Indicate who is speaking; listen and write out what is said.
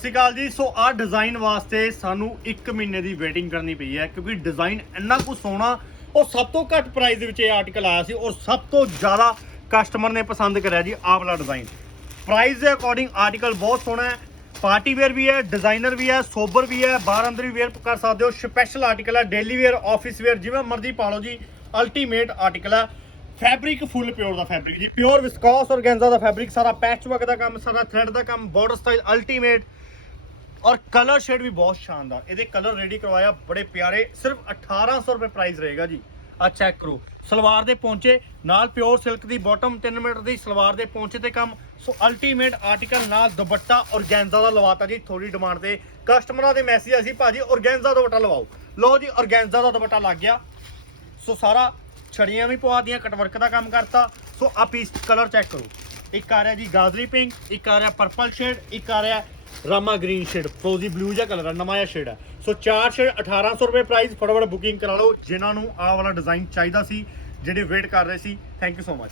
Speaker 1: ਸਤਿ ਸ਼੍ਰੀ ਅਕਾਲ ਜੀ, ਸੋ ਆਹ ਡਿਜ਼ਾਈਨ ਵਾਸਤੇ ਸਾਨੂੰ 1 ਮਹੀਨੇ ਦੀ ਵੇਟਿੰਗ ਕਰਨੀ ਪਈ ਹੈ, ਕਿਉਂਕਿ ਡਿਜ਼ਾਈਨ ਇੰਨਾ ਕੁ ਸੋਹਣਾ, ਉਹ ਸਭ ਤੋਂ ਘੱਟ ਪ੍ਰਾਈਸ ਦੇ ਵਿੱਚ ਇਹ ਆਰਟੀਕਲ ਆਇਆ ਸੀ ਔਰ ਸਭ ਤੋਂ ਜ਼ਿਆਦਾ ਕਸਟਮਰ ਨੇ ਪਸੰਦ ਕਰਿਆ ਜੀ ਆਹ ਵਾਲਾ ਡਿਜ਼ਾਈਨ ਪ੍ਰਾਈਸ ਦੇ ਅਕੋਰਡਿੰਗ ਆਰਟੀਕਲ ਬਹੁਤ ਸੋਹਣਾ ਹੈ ਪਾਰਟੀ ਵੇਅਰ ਵੀ ਹੈ ਡਿਜ਼ਾਈਨਰ ਵੀ ਹੈ ਸੋਬਰ ਵੀ ਹੈ, ਬਾਹਰ ਅੰਦਰ ਵੀ ਵੇਅਰ ਕਰ ਸਕਦੇ ਹੋ ਸਪੈਸ਼ਲ ਆਰਟੀਕਲ ਹੈ ਡੇਲੀ ਵੇਅਰ ਆਫਿਸ ਵੇਅਰ ਜਿਵੇਂ ਮਰਜ਼ੀ ਪਾ ਲਓ ਜੀ ਅਲਟੀਮੇਟ ਆਰਟੀਕਲ ਹੈ। ਫੈਬਰਿਕ ਫੁੱਲ ਪਿਓਰ ਦਾ ਫੈਬਰਿਕ ਜੀ ਪਿਓਰ ਵਿਸਕੋਸ ਔਰਗੈਂਜ਼ਾ ਦਾ ਫੈਬਰਿਕ ਸਾਰਾ ਪੈਚ ਵਰਕ ਦਾ ਕੰਮ, ਸਾਰਾ ਥ੍ਰੈਡ ਦਾ ਕੰਮ ਬਾਰਡਰ ਸਟਾਈਲ ਅਲਟੀਮੇਟ ਔਰ ਕਲਰ ਸ਼ੇਡ ਵੀ ਬਹੁਤ ਸ਼ਾਨਦਾਰ। ਇਹਦੇ ਕਲਰ ਰੈਡੀ ਕਰਵਾਇਆ, ਬੜੇ ਪਿਆਰੇ, ਸਿਰਫ 1800 ਰੁਪਏ ਪ੍ਰਾਈਸ ਰਹੇਗਾ ਜੀ। ਆ ਚੈੱਕ ਕਰੋ। ਸਲਵਾਰ ਦੇ ਪੌਂਚੇ, ਨਾਲ ਪਿਓਰ ਸਿਲਕ ਦੀ ਬਾਟਮ 3 ਮੀਟਰ ਦੀ ਸਲਵਾਰ ਦੇ ਪੌਂਚੇ ਤੇ ਕੰਮ। ਸੋ ਅਲਟੀਮੇਟ ਆਰਟੀਕਲ ਨਾਲ ਦੁਪੱਟਾ ਔਰਗੈਂਜ਼ਾ ਦਾ ਲਵਾਤਾ ਜੀ ਥੋੜੀ ਡਿਮਾਂਡ ਤੇ। ਕਸਟਮਰਾਂ ਦੇ ਮੈਸੇਜ ਅਸੀਂ ਭਾਜੀ ਔਰਗੈਂਜ਼ਾ ਦੁਪੱਟਾ ਲਵਾਓ। ਲਓ ਜੀ ਔਰਗੈਂਜ਼ਾ ਦਾ ਦੁਪੱਟਾ ਲੱਗ ਗਿਆ। ਸੋ ਸਾਰਾ ਛੜੀਆਂ ਵੀ ਪਵਾ ਦੀਆਂ ਕਟਵਰਕ ਦਾ ਕੰਮ ਕਰਤਾ। ਸੋ ਆ ਪੀਸ ਕਲਰ ਚੈੱਕ ਕਰੋ। ਇੱਕ ਆ ਰਿਹਾ ਜੀ ਗਾਜਰੀ ਪਿੰਕ, ਇੱਕ ਆ ਰਿਹਾ ਪਰਪਲ ਸ਼ੇਡ ਇੱਕ ਆ ਰਿਹਾ ਰਾਮਾ ਗ੍ਰੀਨ ਸ਼ੇਡ ਫਰੋਜ਼ੀ ਬਲੂ ਜਿਹਾ ਕਲਰ ਹੈ ਨਵਾਂ ਜਿਹਾ ਸ਼ੇਡ ਹੈ ਸੋ ਚਾਰ ਸ਼ੇਡ 1800 ਰੁਪਏ ਪ੍ਰਾਈਸ ਫਟਾਫਟ ਬੁਕਿੰਗ ਕਰਾ ਲਓ, ਜਿਨ੍ਹਾਂ ਨੂੰ ਆਹ ਵਾਲਾ ਡਿਜ਼ਾਈਨ ਚਾਹੀਦਾ ਸੀ, ਜਿਹੜੇ ਵੇਟ ਕਰ ਰਹੇ ਸੀ ਥੈਂਕ ਯੂ ਸੋ ਮਚ